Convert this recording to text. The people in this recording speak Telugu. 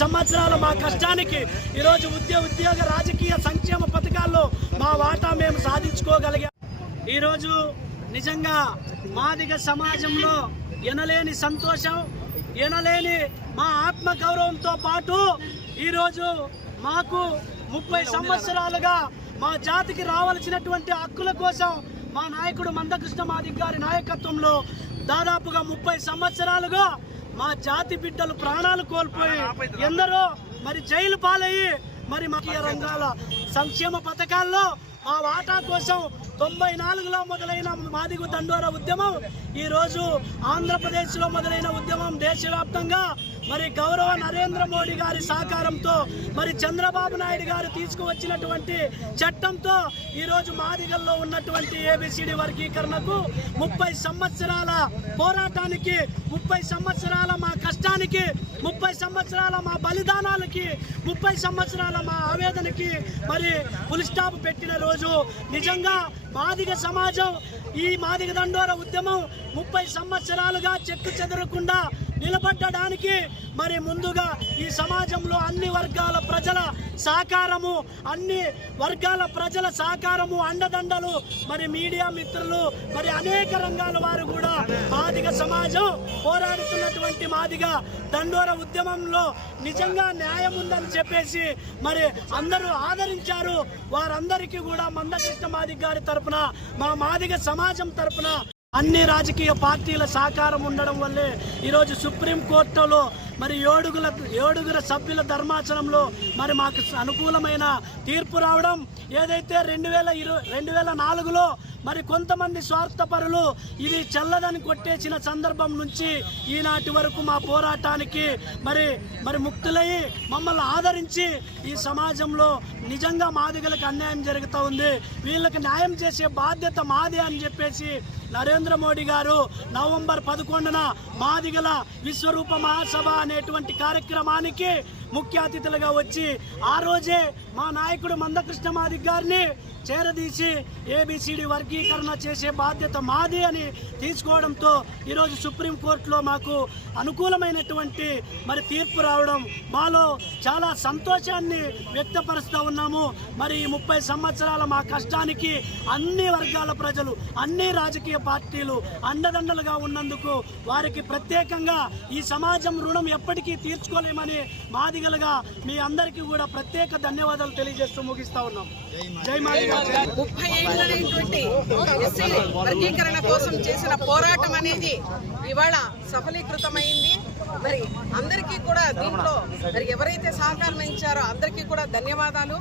సంవత్సరాల మా కష్టానికి ఈరోజు ఉద్యోగ రాజకీయ సంక్షేమ పథకాల్లో మా వాటా మేము సాధించుకోగలిగాం. ఈరోజు నిజంగా మాదిగ సమాజంలో ఎనలేని సంతోషం, ఎనలేని మా ఆత్మగౌరవంతో పాటు ఈరోజు మాకు 30 సంవత్సరాలుగా మా జాతికి రావాల్సినటువంటి హక్కుల కోసం మా నాయకుడు మందకృష్ణ మాదిగ గారి నాయకత్వంలో దాదాపుగా 30 సంవత్సరాలుగా మా జాతి బిడ్డలు ప్రాణాలు కోల్పోయి ఎందరో మరి జైలు పాలయ్యి మరి మాకు రంగాల సంక్షేమ పథకాల్లో మా వాటా కోసం 94లో మొదలైన మాదిగ దండోరా ఉద్యమం ఈరోజు ఆంధ్రప్రదేశ్లో మొదలైన ఉద్యమం దేశవ్యాప్తంగా మరి గౌరవ నరేంద్ర మోడీ గారి సహకారంతో మరి చంద్రబాబు నాయుడు గారు తీసుకువచ్చినటువంటి చట్టంతో ఈరోజు మాదిగల్లో ఉన్నటువంటి ఏబిసిడి వర్గీకరణకు 30 సంవత్సరాల పోరాటానికి, 30 సంవత్సరాల మా కష్టానికి, 30 సంవత్సరాల మా బలిదానాలకి, 30 సంవత్సరాల మా ఆవేదనకి మరి ఫుల్ స్టాప్ పెట్టిన రోజు. నిజంగా మాదిగ సమాజం ఈ మాదిగ దండోర ఉద్యమం 30 సంవత్సరాలుగా చెక్కు చెదరకుండా నిలబడడానికి మరి ముందుగా ఈ సమాజంలో అన్ని వర్గాల ప్రజల సహకారము, అన్ని వర్గాల ప్రజల సహకారము, అండదండలు, మరి మీడియా మిత్రులు, మరి అనేక రంగాల వారు కూడా మాదిగ సమాజం పోరాడుతున్నటువంటి మాదిగ దండోర ఉద్యమంలో నిజంగా న్యాయం ఉందని చెప్పేసి మరి అందరూ ఆదరించారు. వారందరికీ కూడా మందకృష్ణ మాదిగ గారి తరపున, మా మాదిగ సమాజం తరపున అన్ని పార్టీల సహకారం ఉండడం వల్లే ఈరోజు సుప్రీంకోర్టులో మరి ఏడుగురు సభ్యుల ధర్మాసనంలో మరి మాకు అనుకూలమైన తీర్పు రావడం, ఏదైతే 2004లో మరి కొంతమంది స్వార్థపరులు ఇది చల్లదని కొట్టేసిన సందర్భం నుంచి ఈనాటి వరకు మా పోరాటానికి మరి ముక్తులయ్యి మమ్మల్ని ఆదరించి ఈ సమాజంలో నిజంగా మాదిగలకు అన్యాయం జరుగుతూ ఉంది, వీళ్ళకి న్యాయం చేసే బాధ్యత మాది అని చెప్పేసి నరేంద్ర మోడీ గారు నవంబర్ 11న మాదిగల విశ్వరూప మహాసభ అనేటువంటి కార్యక్రమానికి ముఖ్య అతిథులుగా వచ్చి ఆ రోజే మా నాయకుడు మందకృష్ణ మాదిగ గారిని చేరదీసి ఏబిసిడి వర్గీకరణ చేసే బాధ్యత మాది అని తీసుకోవడంతో ఈరోజు సుప్రీంకోర్టులో మాకు అనుకూలమైనటువంటి మరి తీర్పు రావడం మాలో చాలా సంతోషాన్ని వ్యక్తపరుస్తూ ఉన్నాము. మరి ఈ 30 సంవత్సరాల మా కష్టానికి అన్ని వర్గాల ప్రజలు, అన్ని రాజకీయ పార్టీలు అండదండలుగా ఉన్నందుకు వారికి ప్రత్యేకంగా ఈ సమాజం రుణం ఎప్పటికీ తీర్చుకోలేమని మాదిగలుగా మీ అందరికీ కూడా ప్రత్యేక ధన్యవాదాలు తెలియజేస్తూ ముగిస్తా ఉన్నాం. జై మాదిగ. 30 ఏళ్ళైనటువంటి ఎస్సీ వర్గీకరణ కోసం చేసిన పోరాటం అనేది ఇవాళ సఫలీకృతమైంది. మరి అందరికీ కూడా దీంట్లో మరి ఎవరైతే సహకారం ఇచ్చారో అందరికీ కూడా ధన్యవాదాలు.